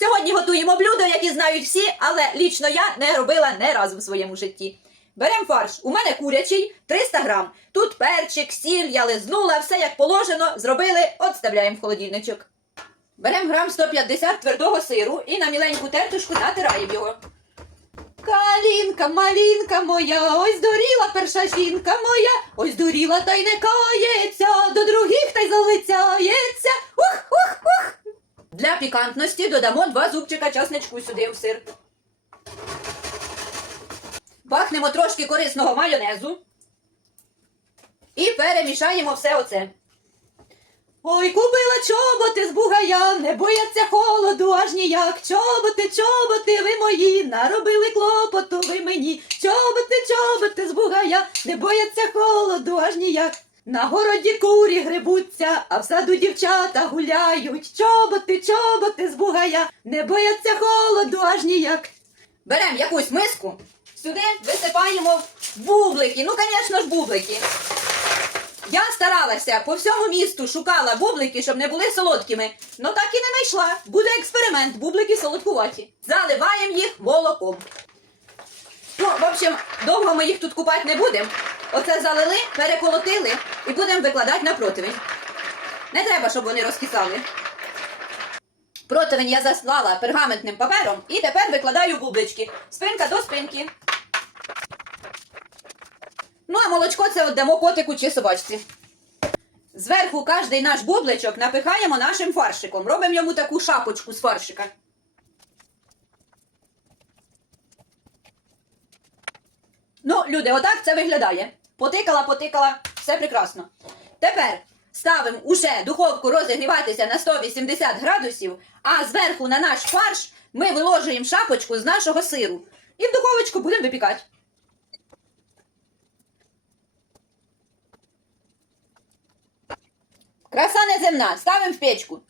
Сьогодні готуємо блюдо, які знають всі, але лічно я не робила не разу в своєму житті. Беремо фарш. У мене курячий 300 грам. Тут перчик, сіль, я лизнула, все як положено, зробили, отставляємо в холодильничок. Беремо грам 150 твердого сиру і на міленьку тертушку натираємо його. Калінка, малінка моя, ось доріла перша жінка моя, ось доріла та й не кається, Для пікантності додамо два зубчика часничку сюди в сир. Бахнемо трошки корисного майонезу. І перемішаємо все оце. Ой, купила чоботи з бугая, не бояться холоду аж ніяк. Чоботи, чоботи, ви мої, наробили клопоту ви мені. Чоботи, чоботи з бугая, не бояться холоду аж ніяк. На городі курі грибуться, а в саду дівчата гуляють. Чоботи, чоботи з бугая, не бояться холоду аж ніяк. Беремо якусь миску, сюди висипаємо бублики. Ну, звісно ж, бублики. Я старалася по всьому місту шукала бублики, щоб не були солодкими. Ну так і не знайшла. Буде експеримент, бублики солодкуваті. Заливаємо їх молоком. Ну, в общем, довго ми їх тут купати не будемо. Оце залили, переколотили і будемо викладати на противень. Не треба, щоб вони розкисали. Противень я заслала пергаментним папером і тепер викладаю бублички. Спинка до спинки. Ну, а молочко це віддамо котику чи собачці. Зверху кожний наш бубличок напихаємо нашим фаршиком. Робимо йому таку шапочку з фаршика. Ну, люди, отак це виглядає. Потикала, потикала, все прекрасно. Тепер ставимо уже духовку розігріватися на 180 градусів, а зверху на наш фарш ми виложуємо шапочку з нашого сиру. І в духовочку будемо випікати. Краса неземна, ставимо в печку.